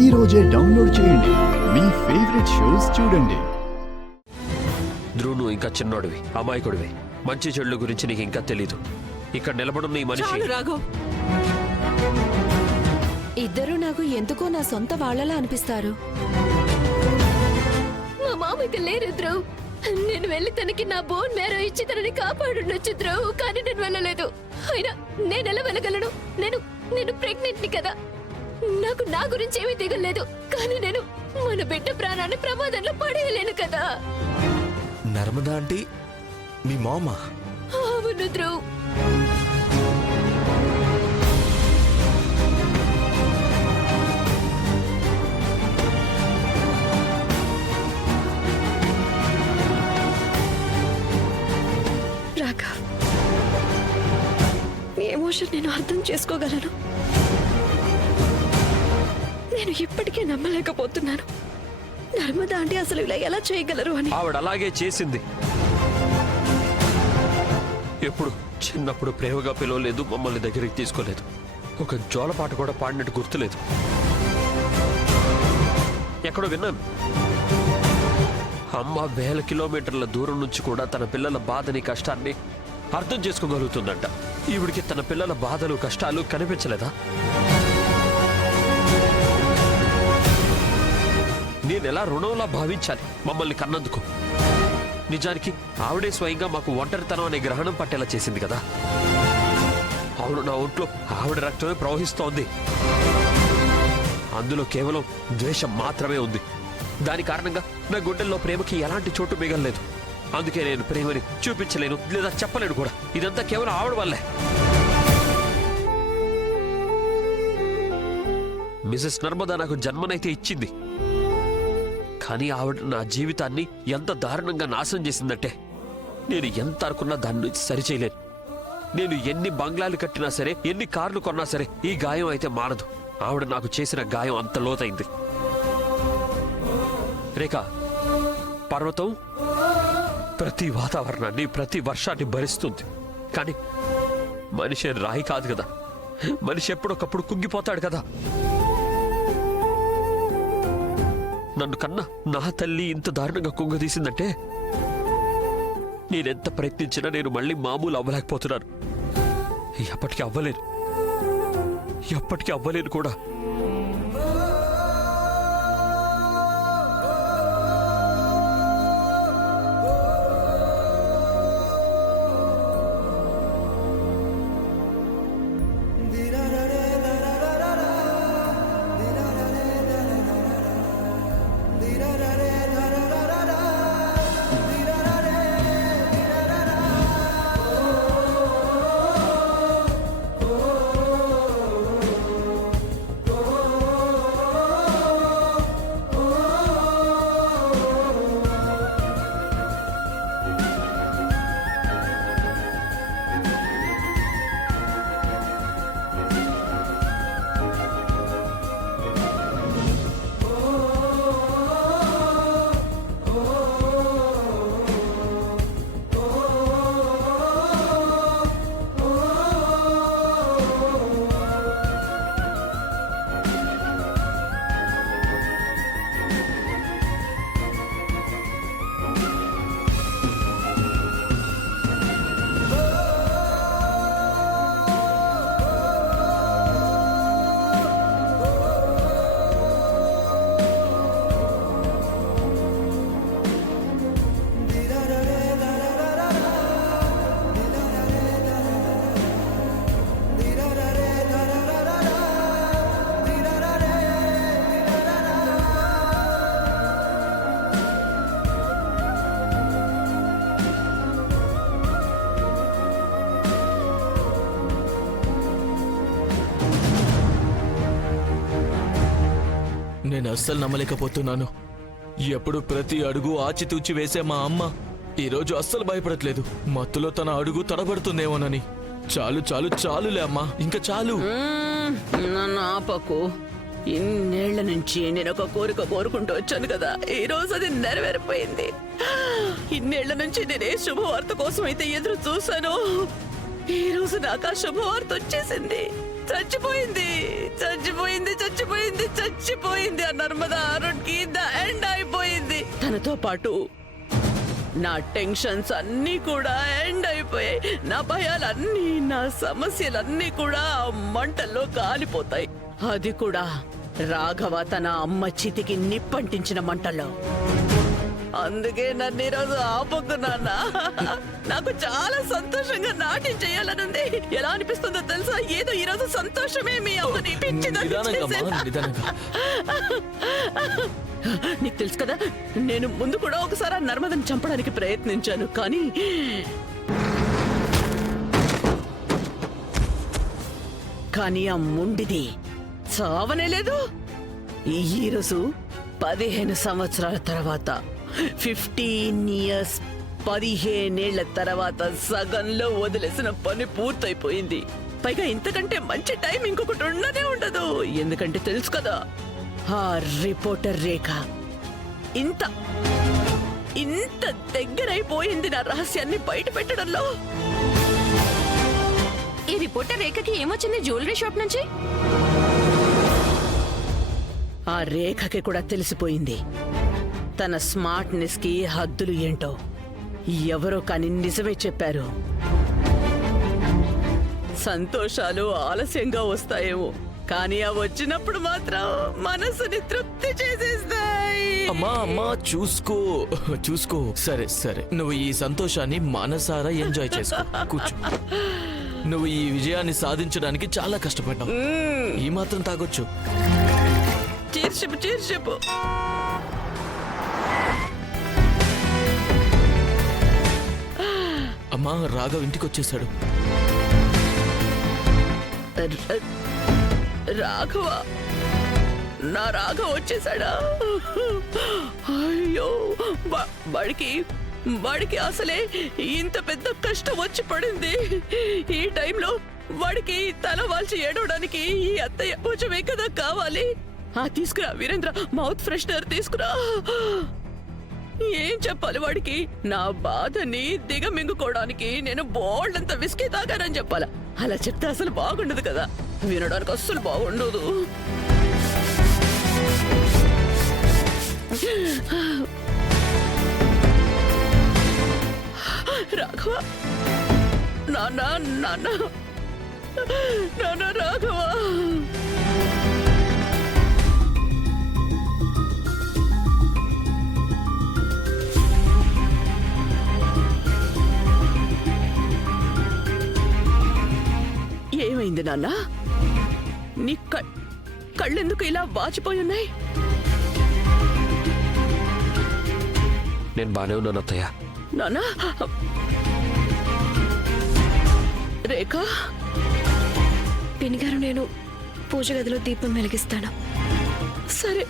ఈ రోజే డౌన్లోడ్ చేయండి. మీ ఫేవరెట్ షోస్ చూడండి. ధ్రువ్, నువ్వు ఇంకా చిన్నోడివి, అమాయకుడివి. మంచి చెడుల గురించి నీకు ఇంకా తెలీదు. ఇక్కడ నిలబడున్న ఈ మనిషి ఇద్దరు నాకు ఎందుకో నా సొంత వాళ్ళలా అనిపిస్తారు. మా మామయ్య లేరు ధ్రువ్. నేను వెళ్ళి తనకి నా బోన్ మేర ఇచ్చి తనని కాపాడుండొచ్చు ధ్రువ్, కానీ నేను వెళ్ళలేదు. అయినా నేనెలా వెళ్ళగలను? నేను ప్రెగ్నెంట్ ని కదా. నాకు నా గురించి ఏమీ దిగలేదు, కానీ నేను మన బిడ్డ ప్రాణాన్ని ప్రమాదంలో పడేయలేను కదా. నర్మదా ఆంటీ మీ మామ? అవును ధ్రువ్. రాఘవ్, నీ ఎమోషన్ నేను అర్థం చేసుకోగలను. నేను ఇప్పటికే నమ్మలేకపోతున్నాను నర్మదా ఆంటీ అసలు ఇలా ఎలా చేయగలరు అని. ఆవిడ అలాగే చేసింది. ఎప్పుడు చిన్నప్పుడు ప్రేమగా పిలవలేదు, మమ్మల్ని దగ్గరికి తీసుకోలేదు. ఒక జోలపాట కూడా పాడినట్టు గుర్తులేదు. ఎక్కడో విన్నాను, అమ్మ వేల కిలోమీటర్ల దూరం నుంచి కూడా తన పిల్లల బాధని, కష్టాన్ని అర్థం చేసుకోగలుగుతుందంట. ఈవిడికి తన పిల్లల బాధలు, కష్టాలు కనిపించలేదా? నేనెలా రుణంలా భావించాలి మమ్మల్ని కన్నందుకు? నిజానికి ఆవిడే స్వయంగా మాకు ఒంటరితనం అనే గ్రహణం పట్టేలా చేసింది కదా. అవును, నా ఒంట్లో ఆవిడ రక్తమే ప్రవహిస్తోంది. అందులో కేవలం ద్వేషం మాత్రమే ఉంది. దాని కారణంగా నా గుండెల్లో ప్రేమకి ఎలాంటి చోటు మిగలలేదు. అందుకే నేను ప్రేమని చూపించలేను, లేదా చెప్పలేను కూడా. ఇదంతా కేవలం ఆవిడ వల్లే. మిసెస్ నర్మదా నాకు జన్మనైతే ఇచ్చింది, కానీ ఆవిడ నా జీవితాన్ని ఎంత దారుణంగా నాశనం చేసిందంటే నేను ఎంత అనుకున్నా దాన్ని సరిచేయలేను. నేను ఎన్ని బంగ్లాలు కట్టినా సరే, ఎన్ని కార్లు కొన్నా సరే, ఈ గాయం అయితే మానదు. ఆవిడ నాకు చేసిన గాయం అంత లోతైంది. రేఖ, పర్వతం ప్రతి వాతావరణాన్ని, ప్రతి వర్షాన్ని భరిస్తుంది. కానీ మనిషి రాయి కాదు కదా. మనిషి ఎప్పుడొకప్పుడు కుంగిపోతాడు కదా. నన్ను కన్నా నా తల్లి ఇంత దారుణంగా కుంగదీసిందంటే నేనెంత ప్రయత్నించినా నేను మళ్ళీ మామూలు అవ్వలేకపోతున్నాను. ఎప్పటికీ అవ్వలేను కూడా. నేను అస్సలు నమ్మలేకపోతున్నాను. ఎప్పుడు ప్రతి అడుగు ఆచితూచి వేసే మా అమ్మ ఈరోజు అస్సలు భయపడట్లేదు. మత్తులో తన అడుగు తడబడుతుందేమోనని. చాలు చాలు చాలులే అమ్మా, ఇంకా చాలు. నన్ను ఆపకు. ఇన్నేళ్ల నుంచి నేను ఒక కోరిక కోరుకుంటూ వచ్చాను కదా, ఈ రోజు అది నెరవేరిపోయింది. ఇన్నేళ్ల నుంచి నేనే శుభవార్త కోసం అయితే ఎదురు చూశాను, ఈ రోజు నాకు ఆ శుభవార్త వచ్చేసింది. చచ్చిపోయింది చచ్చిపోయింది చచ్చిపోయింది చచ్చిపోయింది. ఆ నర్మదా అరుణ్కి ద ఎండ్ అయిపోయింది. తనతో పాటు నా టెన్షన్స్ అన్నీ కూడా ఎండ్ అయిపోయాయి. నా భయాలన్నీ, నా సమస్యలన్నీ కూడా ఆ మంటల్లో కాలిపోతాయి. అది కూడా రాఘవ తన అమ్మ చితికి నిప్పంటించిన మంటల్లో. అందుకే నన్ను ఈరోజు ఆపుకున్నానా. నాకు చాలా సంతోషంగా నాట్యం చేయాలనుంది. ఎలా అనిపిస్తుందో తెలుసా? ఏదో ఈరోజు సంతోషమే మీ అమ్మని పిచ్చిదని నిదానంగా అమ్మా, చేసేలా. నిదానంగా. నీకు తెలుసు కదా, నేను ముందు కూడా ఒకసారి ఆ నర్మదని చంపడానికి ప్రయత్నించాను, కానీ ఆ ముండిది చావనే లేదు. ఈరోజు 15 సంవత్సరాల తర్వాత, 15 ఇయర్స్, 15 ఏళ్ల తర్వాత సగంలో వదిలేసిన పని పూర్తయిపోయింది. పైగా ఇంతకంటే మంచి టైం ఇంకొకటి ఉండనే ఉండదు. ఎందుకంటే తెలుసు కదా, ఆ రిపోర్టర్ రేఖ ఇంత ఇంత దగ్గరైపోయింది నా రహస్యాన్ని బయట పెట్టడంలో. ఈ రిపోర్టర్ రేఖకి ఏమొచ్చింది జ్యువెలరీ షాప్ నుంచి? ఆ రేఖకి కూడా తెలిసిపోయింది తన స్మార్ట్నెస్ కి హద్దులు ఏంటో. ఎవరో కాని నిజమే చెప్పారు. సంతోషాలు ఆలస్యంగా వస్తాయేమో, కానీ అవి వచ్చినప్పుడు మాత్రం మనసుని తృప్తి చేసేస్తాయి. అమ్మా అమ్మా, చూసుకో చూసుకో. సరే సరే, నువ్వు ఈ సంతోషాన్ని మనసారా ఎంజాయ్ చేసుకో. కూర్చో. నువ్వు ఈ విజయాన్ని సాధించడానికి చాలా కష్టపడ్డావు. ఈ మాత్రం తాగొచ్చు. చీర్షిపు చీర్షిపు. అమ్మా, రాఘవ్ ఇంటికి వచ్చేసాడు. రాఘవ, నా రాఘవ వచ్చేసాడా? అయ్యో, వాడికి అసలే ఇంత పెద్ద కష్టం వచ్చి పడింది. ఈ టైంలో వాడికి తల వాల్చి ఏడవడానికి ఈ అత్తయ్య కొంచెమే కదా కావాలి. తీసుకురా వీరేంద్ర, మౌత్ ఫ్రెషనర్ తీసుకురా. ఏం చెప్పాలి వాడికి? నా బాధని దిగమింగుకోవడానికి నేను బోల్డంత విస్కీ తాగానని చెప్పాలా? అలా చెప్తే అసలు బాగుండదు కదా, వినడానికి అస్సలు బాగుండదు. రాఘవ, నాన్న నాన్న నాన్న, రాఘవ. ఏమైంది నాన్న? నీ కళ్ళెందుకు ఇలా వాచిపోయి ఉన్నాయి? నేను బానే ఉన్నాను అత్తయ్య. నానా, రేఖ. పినిగారు, నేను పూజ గదిలో దీపం వెలిగిస్తాను. సరే